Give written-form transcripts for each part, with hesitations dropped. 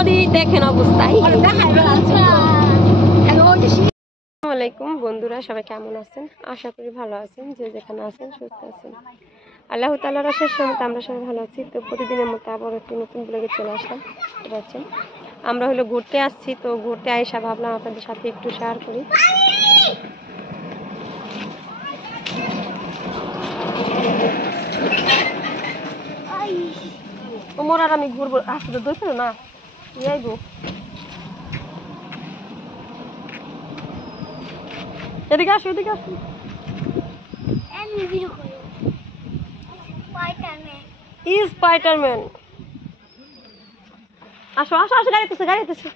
নদী দেখেন অবস্থা। আসসালামু আলাইকুম বন্ধুরা, সবাই কেমন আছেন? আশা করি ভালো আছেন, যে যেখানে আছেন সুস্থ আছেন। আল্লাহ তাআলার অশেষ রহমতে আমরা সবাই ভালো আছি। তো প্রতিদিনের মতো আবার একটি নতুন ব্লগে চলে আসলাম। বুঝতে পারছেন, আমরা হলো ঘুরতে আসছি। তো ঘুরতে আইসা ভাবলাম আপনাদের সাথে একটু শেয়ার করি। ওমর আর আমি ঘুরবো, আসলে দইছিল না যাইব। এদিকে আসো, এদিকে আসো। স্পাইডারম্যান, আসো আসো আসো, গাড়িতেছে গাড়িতেছে।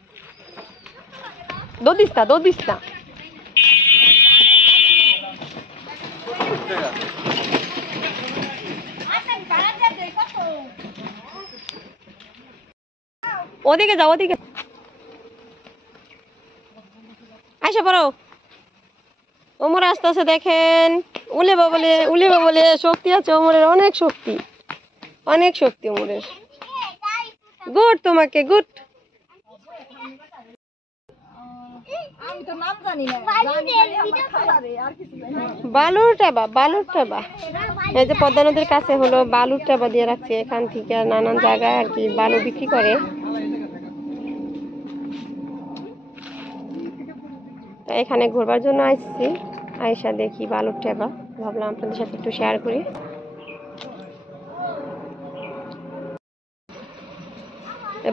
দৌড় দিস না, দৌড় দিস না। ওদিকে যাও, ওদিকে আইসা পড়ো। ওমর আস্তে আস্তে দেখেন, উলেবা বলে শক্তি আছে ওমরের, অনেক শক্তি, অনেক শক্তি ওমরের। গুড, তোমাকে গুড। বালুর টাবা, এই যে পদ্মা নদীর কাছে হলো বালুর টাবা দিয়ে রাখছে। এখান থেকে নানান জায়গায় আর কি বালু বিক্রি করে। এখানে ঘুরবার জন্য আসছি, আয়সা দেখি বালুর টাবা, ভাবলাম আপনাদের সাথে একটু শেয়ার করি।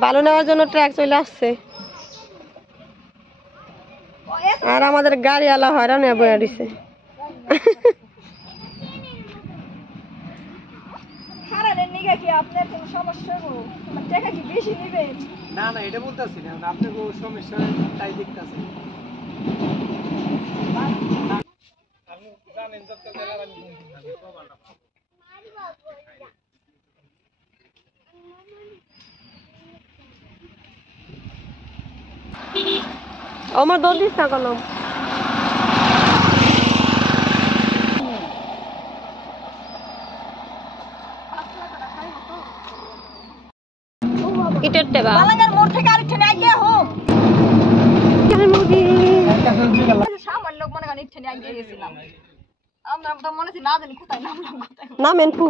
বালু নেওয়ার জন্য ট্রাক চলে আসছে, আর আমাদের গাড়িওয়ালা হয়রান হয়ে বয়ে দিছে। না না, এটা বলতেছি না, আপনার সমস্যা তাই দেখতেছি। আমার দৌড় দিস না কলম। ইটের টেবা মোড় থেকে আরেকটা নিয়ে গিয়ে হোক সামান্য লোক মনে করেন ইটটা নিয়ে গিয়ে গেছিলাম আমরা, তো মনে হচ্ছে না জানি কোথায় নামলাম, কোথায় নামেন পু।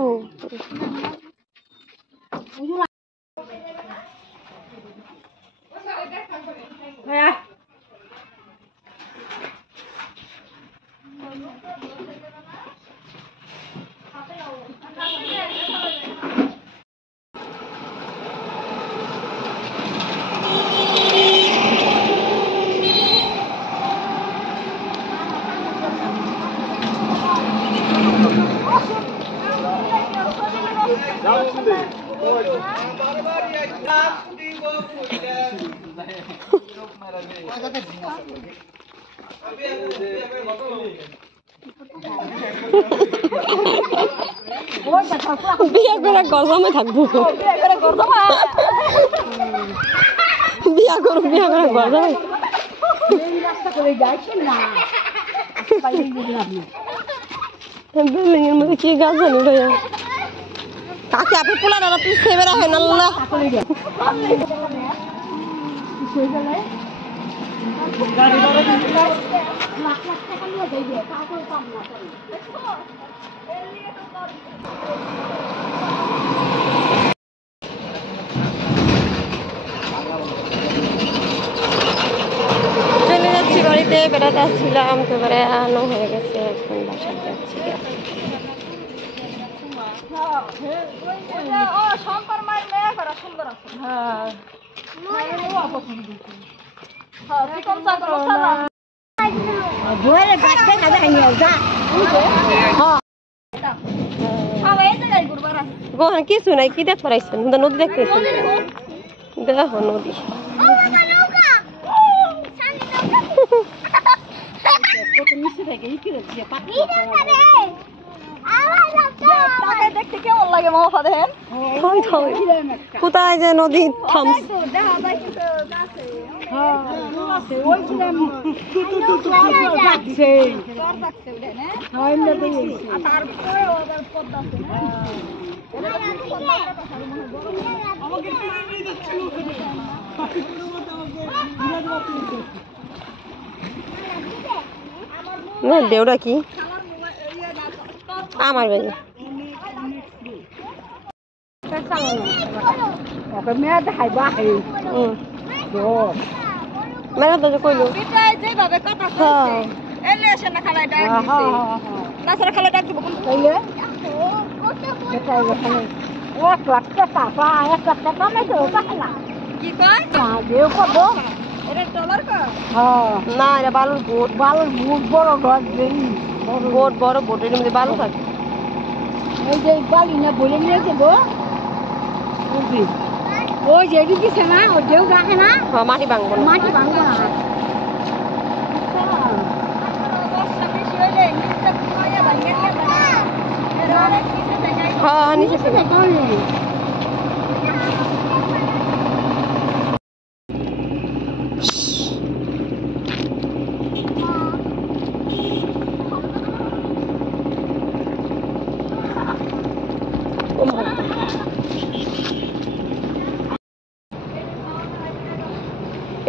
বিয়ে করে গরমে থাকবো, বিয়া করো গরমে। বিল্ডিং এর মধ্যে কি গাছ জানি ভাইয়া, কাকে আপনি পোলার আর আপনি সেবে রাখেন। আল্লাহ চলে যাচ্ছি বাড়িতে, বেড়াতে আসছিলাম, তো বেড়ানো হয়ে গেছে, এখন বাসায় যাচ্ছি। কিছু নাই, কি দেখ পারাইছেন, নদী দেখতেছেন, দেখো নদী। দেখতে কেমন লাগে মামা দেখেন, কোথায় যে নদী থামছে। না দেওরা কি আমার ভাই মেলা তো কইলো না এটা বালুর বোট বড় বোট বড় বোটের মধ্যে বালু থাকে ওই যে বালি না বলে নিয়েছে গো ওই যে দিছে না ও ঢেউ রাখে না হ্যাঁ মাটি ভাঙবো না মাটি ভাঙবো না হ্যাঁ নিচে থেকে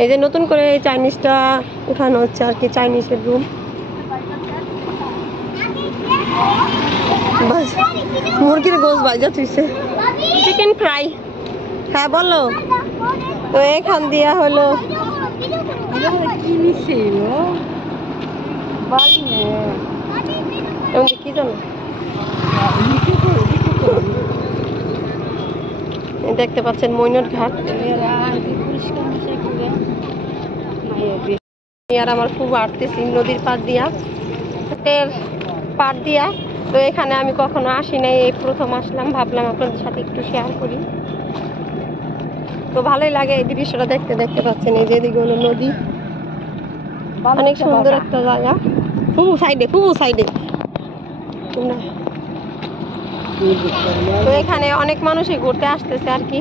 এই যে নতুন করে চাইনিজটা উঠানো হচ্ছে আর কি, চাইনিজের রুম। বাস মুরগির গোস ভাজা তুইছে, চিকেন ফ্রাই। হ্যাঁ বলো তো এখান দিয়া হলো কি জানো দেখতে পাচ্ছেন মইনট ঘাট। আর আমার খুব আটতেছি নদীর পাড় দিয়া তো এখানে আমি কখনো আসি নাই, এই প্রথম আসলাম, ভাবলাম আপনাদের সাথে একটু শেয়ার করি। তো ভালোই লাগে এই দৃশ্যটা দেখতে। দেখতে পাচ্ছেন এই যে এদিকে হলো নদী, অনেক সুন্দর একটা জায়গা, খুব সাইডে। তো এখানে অনেক মানুষই ঘুরতে আসতেছে আর কি,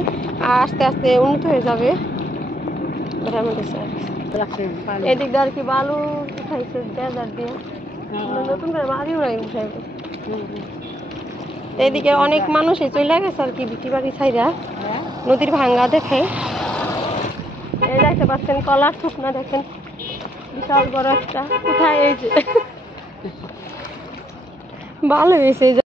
আস্তে আস্তে উন্নত হয়ে যাবে। এদিক দিয়ে আর কি বালু উঠাইছে ডেজার দিয়ে, নতুন করে বাড়ি উঠাইবে। এদিকে অনেক মানুষই চলে গেছে আর কি বিটি বাড়ি ছাইরা, নদীর ভাঙ্গা দেখে। এই দেখতে পাচ্ছেন কলার থুকনা, দেখেন বিশাল বড় একটা, কোথায় এই যে ভালো হয়েছে।